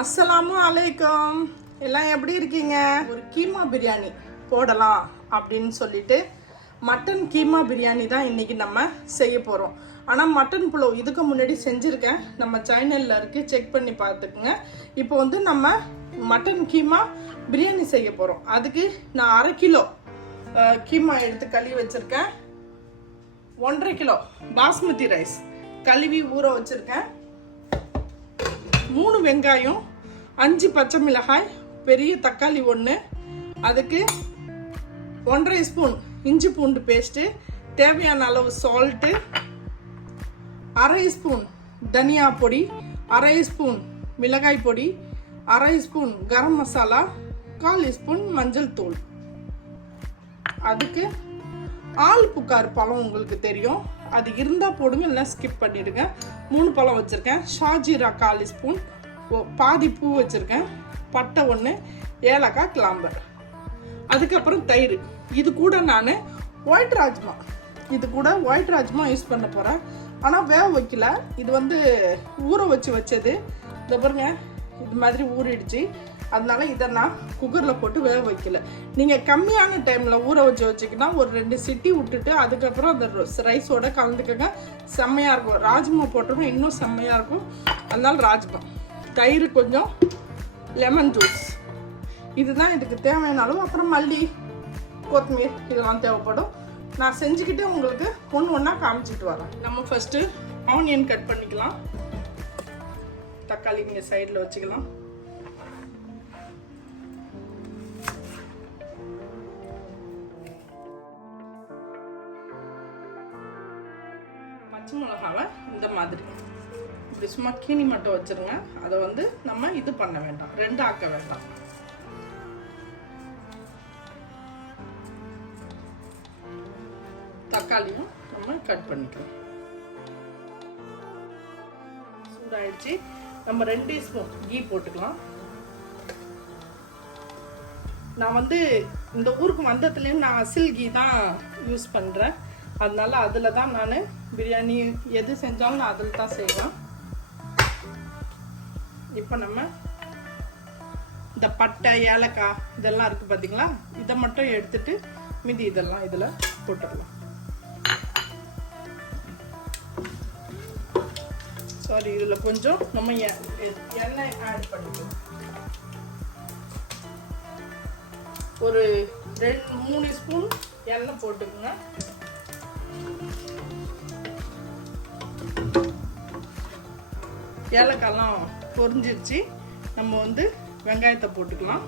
அஸ்ஸலாமு அலைக்கும். எல்லாம் எப்படி இருக்கீங்க? ஒரு கீமா பிரியாணி போடலாம் அப்படின்னு சொல்லிட்டு மட்டன் கீமா பிரியாணி தான் இன்னைக்கு நம்ம செய்ய போகிறோம். ஆனால் மட்டன் புலவ் இதுக்கு முன்னாடி செஞ்சுருக்கேன், நம்ம சேனலில் இருக்குது, செக் பண்ணி பார்த்துக்குங்க. இப்போ வந்து நம்ம மட்டன் கீமா பிரியாணி செய்ய போகிறோம். அதுக்கு நான் 1/2 கிலோ கீமா எடுத்து கழுவி வச்சுருக்கேன். 1.5 கிலோ பாஸ்மதி ரைஸ் கழுவி ஊற வச்சுருக்கேன். 3 வெங்காயம், 5 பச்சை மிளகாய், பெரிய தக்காளி 1, அதுக்கு 1.5 ஸ்பூன் இஞ்சி பூண்டு பேஸ்ட்டு, தேவையான அளவு சால்ட்டு, 1/2 ஸ்பூன் தனியா பொடி, 1/2 ஸ்பூன் மிளகாய் பொடி, 1/2 ஸ்பூன் கரம் மசாலா, 1/4 ஸ்பூன் மஞ்சள் தூள். அதுக்கு ஆல் புக்கார் பழம் உங்களுக்கு தெரியும், அது இருந்தால் போடுங்க, இல்லை ஸ்கிப் பண்ணிடுங்க. 3 பழம் வச்சுருக்கேன். ஷாஜீரா 1/4 ஸ்பூன், பாதி பூ வச்சுருக்கேன், பட்டை 1, ஏலக்காய், கிளாம்பர். அதுக்கப்புறம் தயிர். இது கூட நான் ஒயிட் ராஜ்மா யூஸ் பண்ண போகிறேன். ஆனால் வேக வைக்கல, இது வந்து ஊற வச்சது. இதை பாருங்க, இது மாதிரி ஊறிடுச்சு. அதனால இதை நான் குக்கரில் போட்டு வேக வைக்கல. நீங்கள் கம்மியான டைமில் ஊற வச்சுக்கினா ஒரு 2 சிட்டி விட்டுட்டு அதுக்கப்புறம் அந்த ரைஸோட கலந்துக்கங்க, செம்மையாக இருக்கும். ராஜ்மா போட்டோம்னா இன்னும் செம்மையாக இருக்கும். அதனால ராஜ்மா, தயிர், கொஞ்சம் லெமன் ஜூஸ், இதுதான் இதுக்கு தேவையான அளவு. அப்புறம் மல்லி, கொத்தமல்லி இதெல்லாம் தேவைப்படும். நான் செஞ்சுக்கிட்டே உங்களுக்கு ஒன்றா காமிச்சிட்டு வரேன். நம்ம ஃபஸ்ட்டு ஆனியன் கட் பண்ணிக்கலாம். தக்காளி இங்கே சைடில் வச்சுக்கலாம். பச்சை மிளகாவை இந்த மாதிரி இப்படி சும்மா கீனி மட்டும் வச்சுருங்க. அதை வந்து நம்ம இது பண்ண வேண்டாம், 2 ஆக்க வேண்டாம். தக்காளியும் நம்ம கட் பண்ணிக்கலாம். சூடாயிடுச்சு. நம்ம 2 ஸ்பூன் கீ போட்டுக்கலாம். நான் வந்து இந்த ஊருக்கு வந்ததுலேருந்து நான் அசில் கீ தான் யூஸ் பண்ணுறேன். அதனால அதில் தான் நான் பிரியாணி எது செஞ்சாலும் நான் அதில் தான் செய்வேன். இப்போ நம்ம இந்த பட்டை, ஏலக்காய் இதெல்லாம் இருக்குது பார்த்தீங்களா, இதை மட்டும் எடுத்துட்டு மீதி இதெல்லாம் இதில் போட்டுடலாம். சாரி, இதில் கொஞ்சம் நம்ம எண்ணெய் ஆட் பண்ணிக்கலாம். ஒரு 2-3 ஸ்பூன் எண்ணெய் போட்டுக்கோங்க. ஏலக்காய்லாம் பொரிஞ்சிருச்சு. நம்ம வந்து வெங்காயத்தை போட்டுக்கலாம்.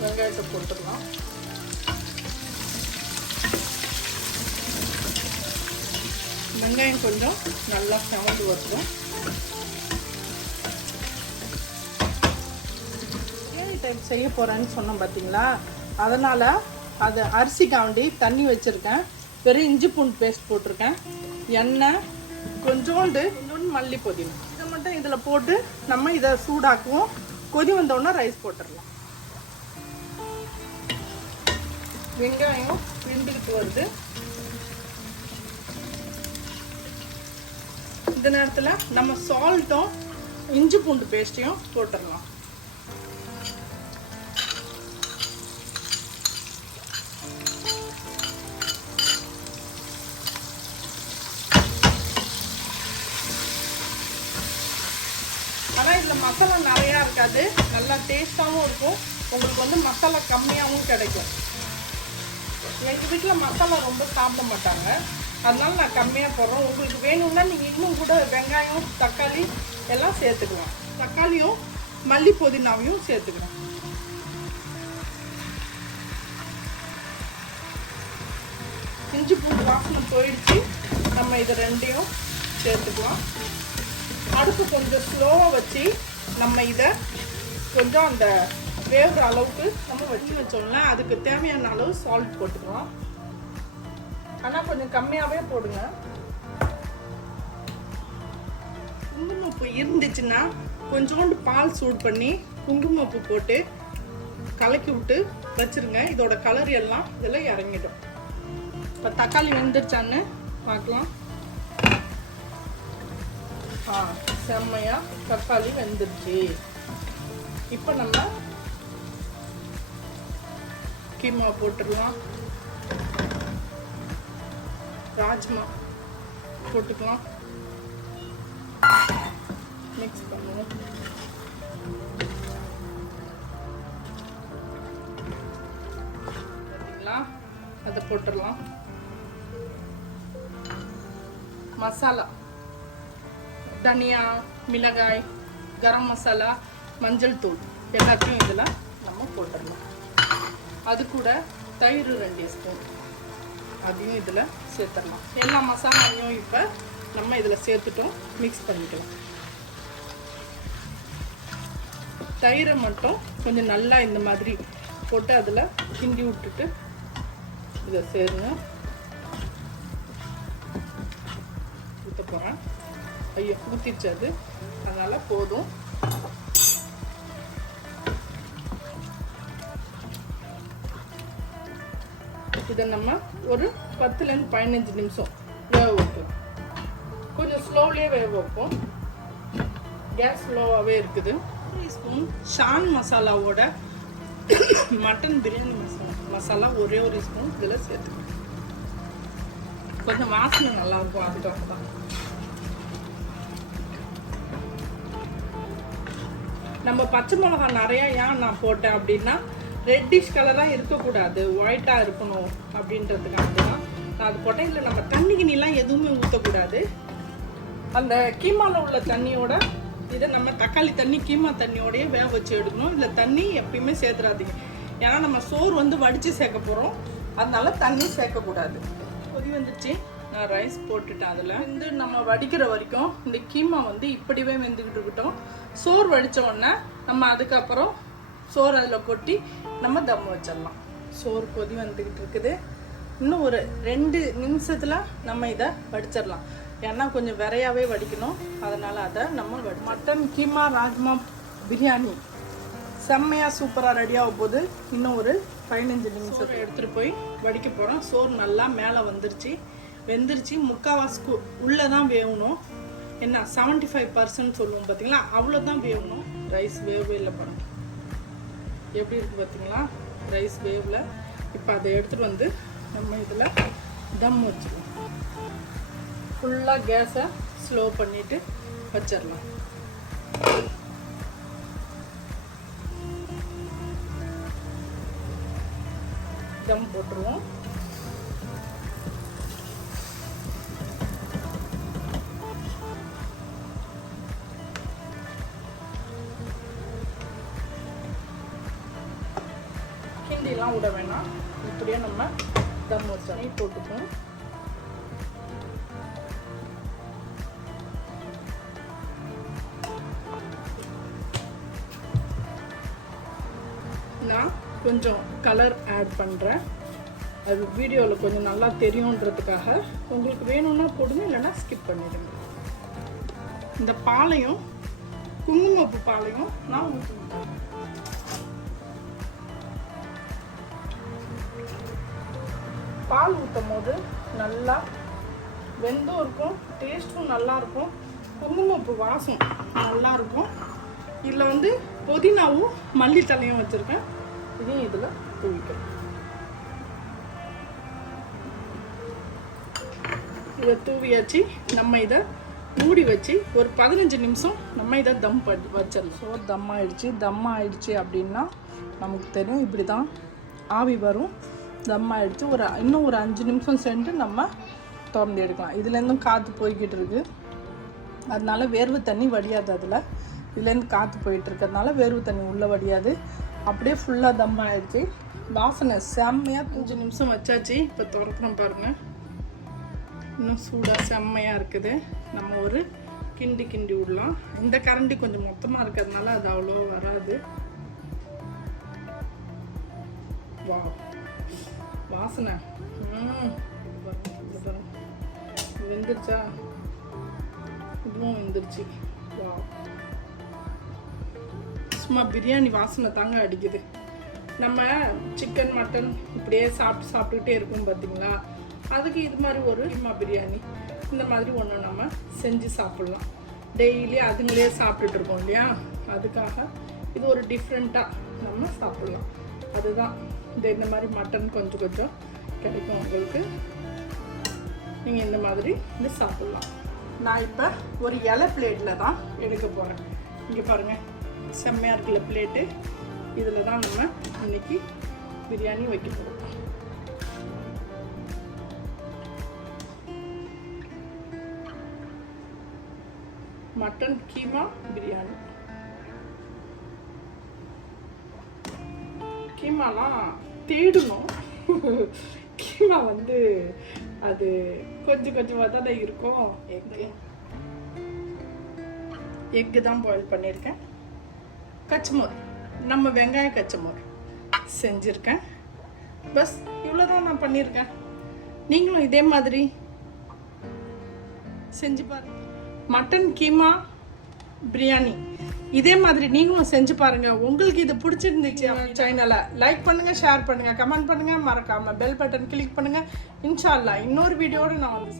வெங்காயத்தை போட்டுக்கலாம். வெங்காயம் கொஞ்சம் நல்லா செவந்து வரணும். பிரியாணி டைப் செய்ய போகிறேன்னு சொன்னோம் பார்த்தீங்களா, அதனால் அது அரிசிக்காண்டி தண்ணி வச்சுருக்கேன். வெறும் இஞ்சி பூண்டு பேஸ்ட் போட்டிருக்கேன், எண்ணெய், கொஞ்சோண்டு மல்லி, புதினா. இதை மட்டும் இதில் போட்டு நம்ம இதை சூடாக்குவோம். கொதி வந்தோடனே ரைஸ் போட்டுடலாம். வெங்காயம் வெந்துக்கிட்டு வருது. இந்த நேரத்தில் நம்ம சால்ட்டும் இஞ்சி பூண்டு பேஸ்ட்டையும் போட்டுடலாம். ஆனால் இதில் மசாலா நிறையா இருக்காது, நல்லா டேஸ்டாகவும் இருக்கும். உங்களுக்கு வந்து மசாலா கம்மியாகவும் கிடைக்கும். எங்கள் வீட்டில் மசாலா ரொம்ப சாப்பிட மாட்டாங்க, அதனால நான் கம்மியாக போடுறோம். உங்களுக்கு வேணும்னா நீங்கள் இன்னும் கூட வெங்காயம், தக்காளி எல்லாம் சேர்த்துக்கலாம். தக்காளியும் மல்லி, புதினாவையும் சேர்த்துக்கலாம். இஞ்சி பூண்டு வாசனை போயிடுச்சு. நம்ம இதை 2ஐயும் சேர்த்துக்கலாம். அடுப்பு கொஞ்சம் ஸ்லோவாக வச்சு நம்ம இதை கொஞ்சம் அந்த வேகிற அளவுக்கு நம்ம வச்சோம்னா அதுக்கு தேவையான அளவு சால்ட் போட்டுக்கலாம். ஆனால் கொஞ்சம் கம்மியாகவே போடுங்க. குங்குமப்பூ இருந்துச்சுன்னா கொஞ்சோண்டு பால் சூடு பண்ணி குங்குமப்பூ போட்டு கலக்கி விட்டு வச்சிருங்க. இதோட கலர் எல்லாம் இதெல்லாம் இறங்கிடும். இப்போ தக்காளி வெந்துருச்சான்னு பார்க்கலாம். செம்மையா தக்காளி வெந்துருச்சு. இப்போ நம்ம கீமா போட்டுடலாம். ராஜ்மா போட்டுக்கலாம். மிக்ஸ் பண்ணுவோம். பார்த்தீங்களா, அதை போட்டுடலாம். மசாலா, தனியா, மிளகாய், கரம் மசாலா, மஞ்சள் தூள் எல்லாத்தையும் இதில் நம்ம போட்டுடலாம். அது கூட தயிர் 2 ஸ்பூன் அதையும் இதில் சேர்த்துடலாம். எல்லா மசாலாவையும் இப்போ நம்ம இதில் சேர்த்துட்டோம். மிக்ஸ் பண்ணிக்கலாம். தயிரை மட்டும் கொஞ்சம் நல்லா இந்த மாதிரி போட்டு அதில் கிண்டி விட்டுட்டு இதை சேருங்க. ஊற்ற போகிறேன். ஐயோ, ஊற்றிடுச்சு அது, அதனால் போதும். இதை நம்ம ஒரு 10லேருந்து 15 நிமிஷம் வேக வைப்போம். கொஞ்சம் ஸ்லோவிலே வேக வைப்போம். கேஸ் ஸ்லோவாகவே இருக்குது. 3 ஸ்பூன் ஷான் மசாலாவோட மட்டன் பிரியாணி மசாலா ஒரே 1 ஸ்பூன் இதில் சேர்த்துக்கணும். கொஞ்சம் வாசனை நல்லாயிருக்கும், அதுக்காக தான். நம்ம பச்சை மிளகா நிறையா ஏன் நான் போட்டேன் அப்படின்னா, ரெட்டிஷ் கலராக இருக்கக்கூடாது, ஒயிட்டாக இருக்கணும் அப்படின்றதுக்காக தான் நான் அது போட்டேன். இல்லை நம்ம தண்ணி கிண்ணிலாம் எதுவுமே ஊற்றக்கூடாது. அந்த கீமாவில் உள்ள தண்ணியோட இதை நம்ம தக்காளி தண்ணி கீமா தண்ணியோடையே வேக வச்சு எடுக்கணும். இதில் தண்ணி எப்பயுமே சேர்த்துறாதீங்க. ஏன்னா நம்ம சோறு வந்து வடித்து சேர்க்க போகிறோம், அதனால தண்ணி சேர்க்கக்கூடாது. கொதி வந்துச்சு, நான் ரைஸ் போட்டுட்டேன். அதில் வந்து நம்ம வடிக்கிற வரைக்கும் இந்த கீமா வந்து இப்படிவே வெந்துக்கிட்டு இருக்கட்டும். சோறு வடித்த உடனே நம்ம அதுக்கப்புறம் சோறு அதில் கொட்டி நம்ம தம் வச்சிடலாம். சோறு கொதி வந்துக்கிட்டு இருக்குது. இன்னும் ஒரு 2 நிமிஷத்தில் நம்ம இதை வடிச்சிடலாம். ஏன்னா கொஞ்சம் விரையாவே வடிக்கணும், அதனால் அதை நம்ம மட்டன் கீமா ராஜ்மா பிரியாணி செம்மையாக சூப்பராக ரெடியாக போகுது. இன்னும் ஒரு 15 நிமிஷம் எடுத்துகிட்டு போய் வடிக்க போகிறோம். சோறு நல்லா மேலே வெந்துருச்சு. முக்கால்வாசி உள்ளே தான் வேகணும். என்ன 75% சொல்லுவோம் பார்த்தீங்களா, அவ்வளோதான் வேகணும். ரைஸ் வேகவே இல்லை பாருங்க, எப்படி இருக்குது பார்த்தீங்களா, ரைஸ் வேவில். இப்போ அதை எடுத்துகிட்டு வந்து நம்ம இதில் தம் வச்சுக்கலாம். ஃபுல்லாக கேஸை ஸ்லோ பண்ணிவிட்டு வச்சிடலாம். தம் போட்டுருவோம். கிண்டிலாம் விட வேணாம், இப்படியே நம்ம தம் வச்சோன்னே போட்டுப்போம். நான் கொஞ்சம் கலர் ஆட் பண்ணுறேன். அது வீடியோவில் கொஞ்சம் நல்லா தெரியுன்றதுக்காக. உங்களுக்கு வேணும்னா போடுங்க, இல்லைன்னா ஸ்கிப் பண்ணிடுங்க. இந்த பாலையும் குங்குமப்பூ பாலையும் நான் ஊற்றுவேன். பால் ஊற்றும் போது நல்லா வெந்தும் இருக்கும், டேஸ்ட்டும் நல்லாயிருக்கும், குங்குமப்பூ வாசம் நல்லாயிருக்கும். இதில் வந்து புதினாவும் மல்லித்தலையும் வச்சுருக்கேன், இதையும் இதில் தூவிக்கிறேன். இதை தூவியாச்சு. நம்ம இதை மூடி வச்சு ஒரு 15 நிமிஷம் நம்ம இதை தம் பண்ணி வச்சிடலாம். ஸோ தம் ஆயிடுச்சு அப்படின்னா நமக்கு தெரியும், இப்படி தான் ஆவி வரும். தம் ஆயிடுச்சு. இன்னும் ஒரு 5 நிமிஷம் சென்று நம்ம திறந்து எடுக்கலாம். இதுலேருந்தும் காற்று போய்கிட்டு இருக்கு, அதனால வேர்வை தண்ணி வடியாது. இதுலேருந்து காற்று போயிட்டு இருக்கிறதுனால வேர்வை தண்ணி உள்ளே வடியாது. அப்படியே ஃபுல்லாக தம் ஆயிடுச்சு. வாசனை செம்மையாக. 5 நிமிஷம் வச்சாச்சு. இப்போ திறக்கிறோம் பாருங்கள், இன்னும் சூடாக செம்மையாக இருக்குது. நம்ம ஒரு கிண்டி விடலாம். இந்த கரண்டி கொஞ்சம் மொத்தமாக இருக்கிறதுனால அது அவ்வளோ வராது. வா வாசனை வெந்துருச்சா? இதுவும் வெந்துருச்சு. வா, சும்மா பிரியாணி வாசனை தாங்க அடிக்குது. நம்ம சிக்கன் மட்டன் இப்படியே சாப்பிட்டுக்கிட்டே இருக்கோம் பார்த்தீங்களா, அதுக்கு இது மாதிரி ஒரு கீமா பிரியாணி இந்த மாதிரி ஒன்று நம்ம செஞ்சு சாப்பிட்லாம். டெய்லி அதுங்களே சாப்பிட்டுட்டு இருக்கோம் இல்லையா, அதுக்காக இது ஒரு டிஃப்ரெண்ட்டாக நம்ம சாப்பிட்லாம். அதுதான் இந்த மாதிரி மட்டன் கொஞ்சம் கொஞ்சம் கிடைக்கும் உங்களுக்கு, நீங்கள் இந்த மாதிரி இது சாப்பிட்லாம். நான் இப்போ ஒரு இலை பிளேட்டில் தான் எடுக்க போகிறேன். இங்கே பாருங்கள், செம்மையாக இருக்குல்ல பிளேட்டு. இதில் தான் நம்ம இன்னைக்கு பிரியாணி வைக்க போகிறோம். மட்டன் கீமா பிரியாணி. கீமாலாம் தேடணும். கீமா வந்து அது கொஞ்சம் கொஞ்சமாக தானே இருக்கும். எக்கு தான் பாயில் பண்ணியிருக்கேன். கச்சமோர், நம்ம வெங்காய கச்சமோர் செஞ்சுருக்கேன். பஸ் இவ்வளோதான் நான் பண்ணியிருக்கேன். நீங்களும் இதே மாதிரி செஞ்சு பாருங்க. மட்டன் கீமா பிரியாணி இதே மாதிரி நீங்களும் செஞ்சு பாருங்க. உங்களுக்கு இது பிடிச்சிருந்துச்சு சேனலை லைக் பண்ணுங்க, ஷேர் பண்ணுங்க, கமெண்ட் பண்ணுங்க, மறக்காம பெல் பட்டன் கிளிக் பண்ணுங்க. இன்ஷா அல்லாஹ் இன்னொரு வீடியோட நான் வந்து